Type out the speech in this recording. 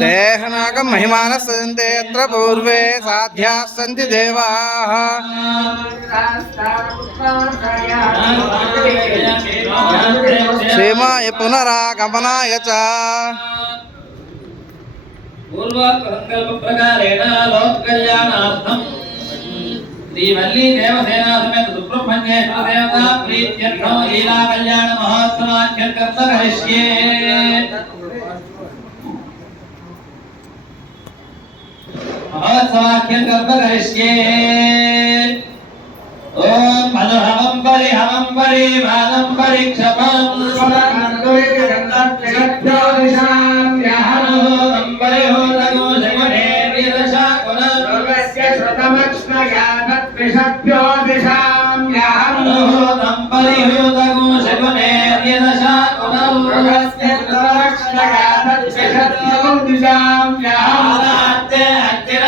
तेहनाकं महिमानः सन्ते यत्र पूर्वे साध्याः सन्ति देवाः क्षेमाय पुनरागमनाय च पूर्वसंकल्पप्रकारेण लोककल्याणार्थं श्रीवल्ली देवसेना समेत सुब्रह्मण्येश्वर देवता प्रीत्यर्थं लीला कल्याण महोत्सवाख्यं कर्तुं करिष्ये ओम मधुहवं परि वादं परिक्षपं दिशां